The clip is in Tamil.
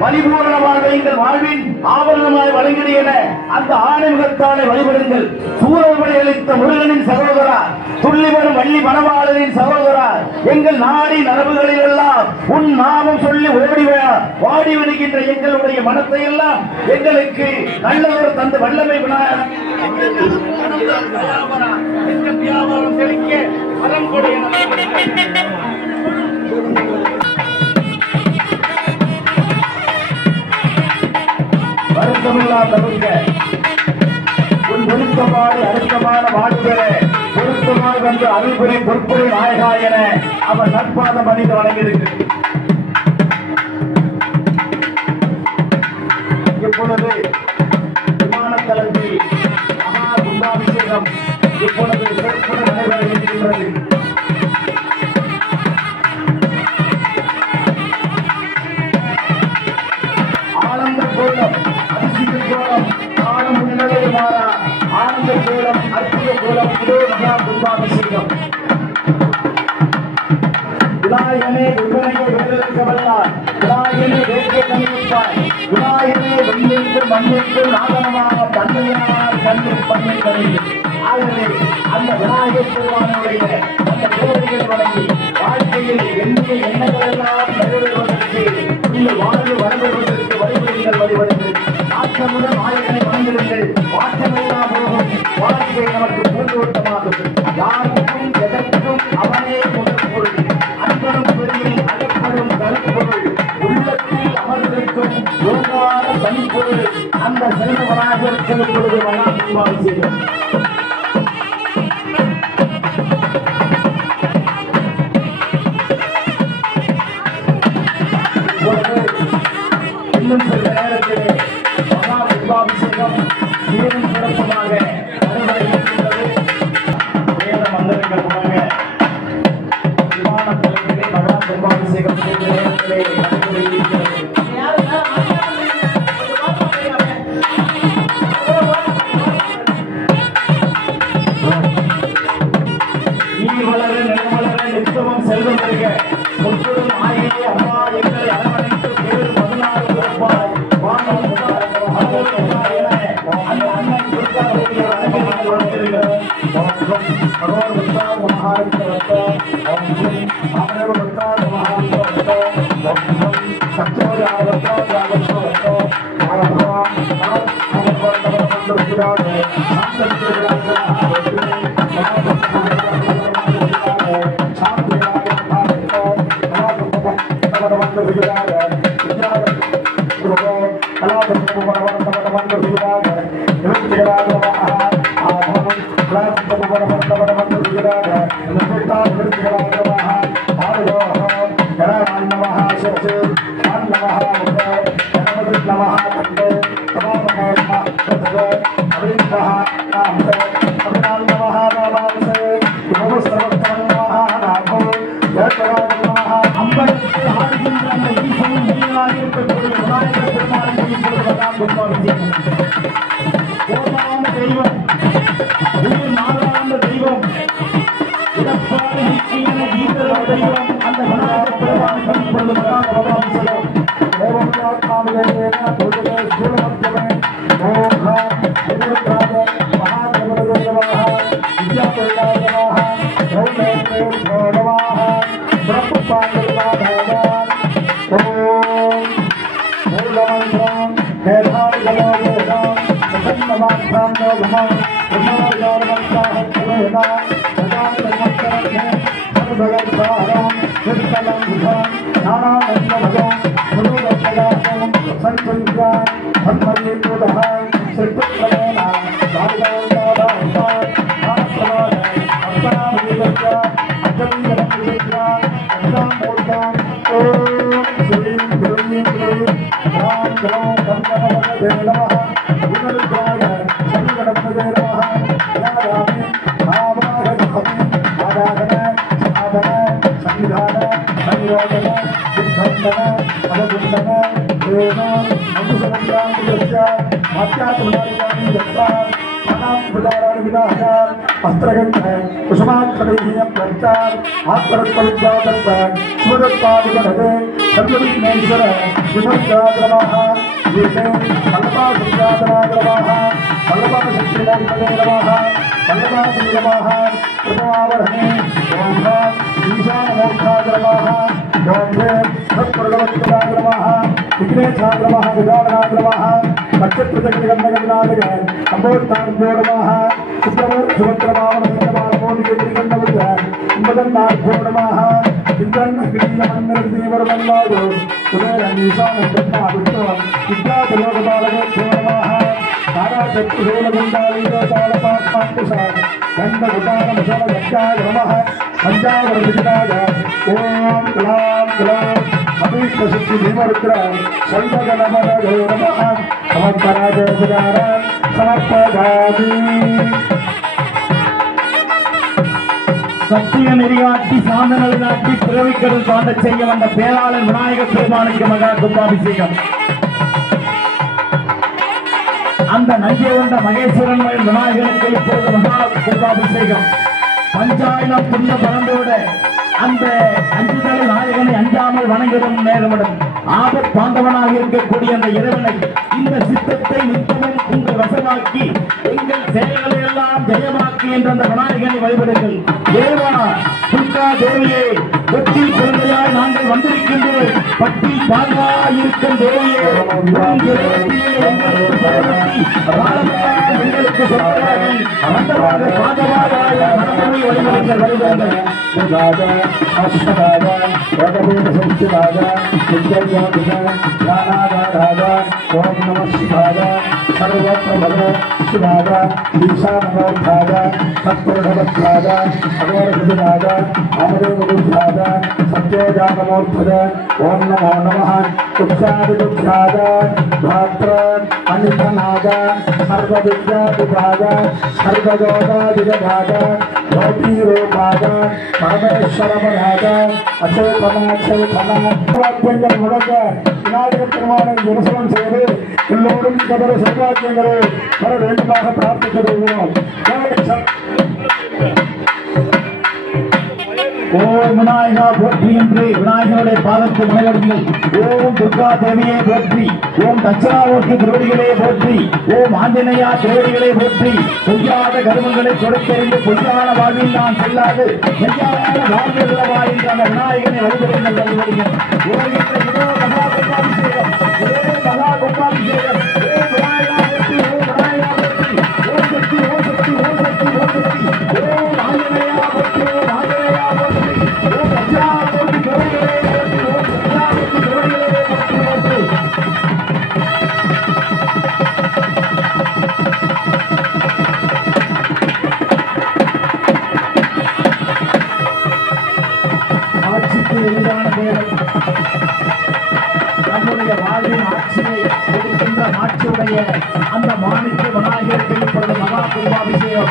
பரிபூரண வாழ்வை எங்கள் வாழ்வின் ஆபரணமாய் வழங்கின அந்த ஆணைமுகத்தானை வழிபடுங்கள். சூரபடி அளித்த முருகனின் சகோதரா, துள்ளிவரும் வள்ளி மணவாளனின் சகோதரா, எங்கள் நாடி நரம்புகளில் எல்லாம் உன் நாமம் சொல்லி வாடி வருகின்ற எங்களுடைய மனத்தை எல்லாம் எங்களுக்கு நல்லதொரு தந்து வல்லமை விநாயகர் வியாபாரம் செழிக்க வரம் கொடு. வருத்தமில்லா தவிர்க்க உன் பொருத்தமாறு அழுத்தமான வாழ்க்கையில பொருத்தமாய் வந்து அருள்புரி பொற்புரி நாயகா என அவன் நட்பாதம் அணிந்து வழங்கியிருக்கு. இப்பொழுது விமானத்தளத்தில் மகா கும்பாபிஷேகம் இப்பொழுது சிறப்புடன் நடைபெற இருக்கின்றது. ஆனந்த கோலம், அதிசய கோலம், காலம் நிலை மாறா ஆனந்த கோலம், அற்புத கோலம், இதோ மகா கும்பாபிஷேகம். விநாயகனே விற்பனையை வென்றெடுக்க வல்லார், விநாயகனே வேட்கை கணிப்பாய், விநாயகனே வெண்ணிற்கு மண்ணிற்கு நாகனமாக தன்மையார் கண்டு பண்ணி கணிந்து. ஆகவே அந்த விநாயகர் பெருமானுடைய அந்த கோரிக்கைகளை வழங்கி வாழ்க்கையில் எண்ணிய எண்ணங்களெல்லாம் நிறைவேறுவதற்கு இந்த வாழ்வு வளர்வதற்கு வழிபடுங்கள். வழிபடுங்கள். மாற்றமுடன் நாயகனை வணங்குங்கள். மாற்றமெல்லாம் போகும். வாழ்க்கை நமக்கு பூர்வோட்டமாகும். யாருக்கும் எதற்கும் அவனே முதல் பொருள். அன்பனும் பெரிய அகப்படும் கருப்பொருள். உள்ளத்தில் அமர்ந்திருக்கும் யோகான தனிப்பொருள். அந்த செல்வனாக இருக்கிறது வண்ணாமல் செய்யும். இன்னும் சில நேரத்திலே மகா கும்பாபிஷேகம் மேலும் சிறப்பமாக நடைபெற இருக்கின்றது. வேத மந்திரங்கள் முழங்க விமானத்தளத்திலே மகா கும்பாபிஷேகம் நேரத்திலே நடைபெற இருக்கிறது. நீர் வளர நிலவளர நித்தமும் செல்வம் வருக. முற்படும் ஆகிய அம்மா எங்களை அரவணைத்து பேரு 16 பிறப்பாய் வானம் அந்த அண்ணன் கொடுத்தாருடைய அனுமதிகள் வழங்குகிறது. சத்திய நெறியாட்டி சாந்தனல் நாட்டி பிறவிக்கடல் தாண்ட செய்ய வந்த பேராளன் விநாயகர் பெருமானுக்கு மகா கும்பாபிஷேகம். அந்த நஞ்சை வந்த மகேஸ்வரன் விநாயகனுக்கு இப்பொழுது மகா கும்பாபிஷேகம். பஞ்சாயிரம் புண்ட பரந்தோட அந்த அஞ்சுதல் நாயகனை அஞ்சாமல் வணங்கிடும் நேரமிடும் ஆபத் பாந்தவனாக இருக்கக்கூடிய அந்த இறைவனை இந்த சித்தத்தை நித்தமும் உங்கள் வசமாக்கி எங்கள் செயல்களை எல்லாம் ஜெயமாக்கி என்ற அந்த விநாயகனை வழிபடுங்கள். தேவா துர்கா தேவியே, கொச்சில் குழந்தையாய் நாங்கள் வந்திருக்கின்றோம். பட்டி பாங்காய் இருக்கும் தேவியே, எங்களுக்கு சொந்தமாகி அந்தமாக பாதமாக மனதை வழிபடுங்கள் வழிபடுங்கள். ओम नमो नमः उच्चारिदुख्याद भात्रन अनिधनाद सर्वविद्यादिभाग सर्वयोगादिभाग ज्योतिरूपाद परमेश्वरपराद अचेतनाचेतना வாக்கியங்கள் முழங்க விநாயகர் பெருமானை தரிசனம் செய்து எல்லோரும் கபர சௌபாக்கியங்களை வர வேண்டுமாக பிரார்த்திக்கிறோம். ஓம் விநாயகா போற்றி என்று விநாயகருடைய பாதத்தை முனைவர்கள். ஓம் துர்கா தேவியை போற்றி, ஓம் தட்சிணாமூர்த்தி திருவடிகளே போற்றி, ஓம் ஆஞ்சநேயா திருவடிகளே போற்றி. பொய்யாத கருமங்களை கொடுத்தெறிந்து பொய்யான வாழ்வில் நான் செல்லாது பொய்யான வாழ்வில் உள்ளவா என்ற அந்த விநாயகனை வழிபடுங்கள் வழிபடுங்கள். ஓம் இதோ மகா கும்பாபிஷேகம், ஓம் மகா கும்பாபிஷேகம். ஓம் விநாயகா போற்றி, ஓம் விநாயகா போற்றி, ஓம் சக்தி ஓம் சக்தி ஓம் சக்தி ஓம் சக்தி. ஓம் ஆஞ்சநேயா போற்றி, ஓம் ஆஞ்சநேயா போற்றி. ஆட்சிக்கு எளிதான தேவன் நம்முடைய வாழ்வின் ஆட்சியை கொடுக்கின்ற ஆட்சியுடைய அந்த மாணிக்க விநாயகருக்கு இப்பொழுது மகா கும்பாபிஷேகம்